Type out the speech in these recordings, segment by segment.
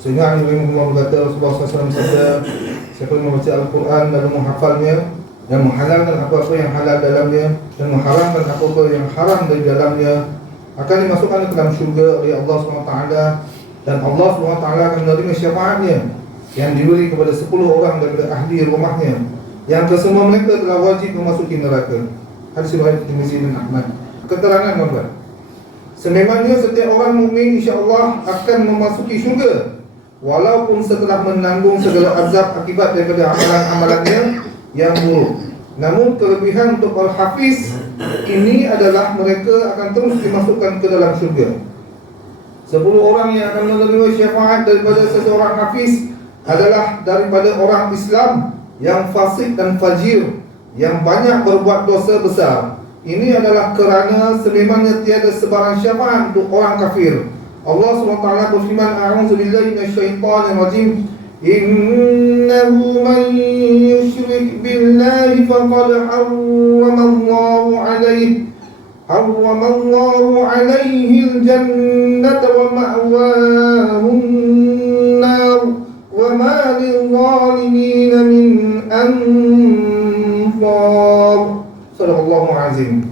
Sehingga Nabi Muhammad berkata, Rasulullah SAW bersabda, siapa yang membaca Al-Quran lalu menghafalnya dan menghalalkan apa-apa yang halal dalamnya dan mengharamkan apa-apa yang haram dari dalamnya, akan dimasukkan ke dalam syurga oleh Allah SWT, dan Allah SWT akan menerima syafaatnya yang diberi kepada 10 orang daripada ahli rumahnya, yang kesemua mereka telah wajib memasuki neraka. Hadis riwayat Tirmizi dan Ahmad. Keterangan tuan-tuan, sememangnya setiap orang mukmin insya-Allah akan memasuki syurga, walaupun setelah menanggung segala azab akibat daripada amalan-amalannya yang buruk. Namun kelebihan untuk para hafiz ini adalah mereka akan terus dimasukkan ke dalam syurga. 10 orang yang akan menerima syafaat daripada seseorang hafiz adalah daripada orang Islam yang fasik dan fajir, yang banyak berbuat dosa besar. Ini adalah kerana sememangnya tiada sebarang syafaat untuk orang kafir. Allah SWT berfirman, a'udzubillahi minasyaitonirrajim, innahu man yusyrik billahi faqad harramallahu alaihi al-jannata wa ma'wahu an-nar wa ma lil-zalimin min ansar. Sadaqallahu azim.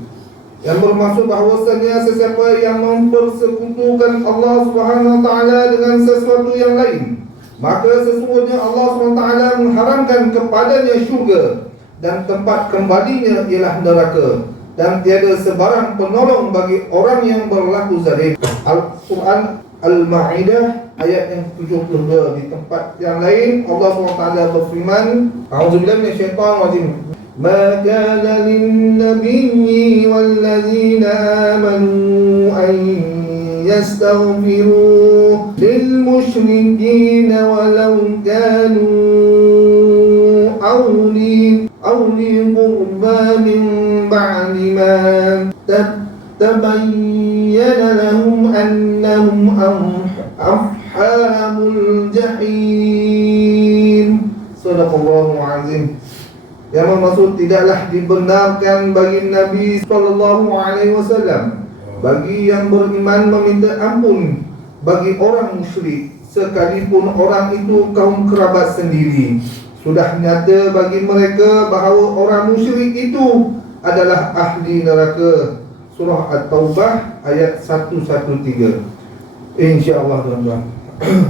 Yang bermaksud bahawasanya sesiapa yang mempersekutukan Allah Subhanahu wa taala dengan sesuatu yang lain, maka sesungguhnya Allah Subhanahu wa taala mengharamkan kepadanya syurga, dan tempat kembalinya ialah neraka, dan tiada sebarang penolong bagi orang yang berlaku zalim. Al-Quran Al-Ma'idah ayat yang 72. Di tempat yang lain Allah Subhanahu wa taala berfirman, a'udzubillahi minasyaitonirrajim, ما كان للنبي والذين آمنوا أن يستغفروا للمشركين ولو كانوا أولي قربى من بعد ما تبين لهم أنهم أصحاب الجحيم. صدق الله العظيم. Yang bermaksud tidaklah dibenarkan bagi Nabi SAW bagi yang beriman meminta ampun bagi orang musyrik, sekalipun orang itu kaum kerabat sendiri. Sudah nyata bagi mereka bahawa orang musyrik itu adalah ahli neraka. Surah At-Taubah ayat 113. InsyaAllah tuan-tuan.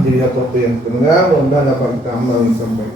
Jadi apa yang kita dengar, mudah-mudahan dapat kita amal sampai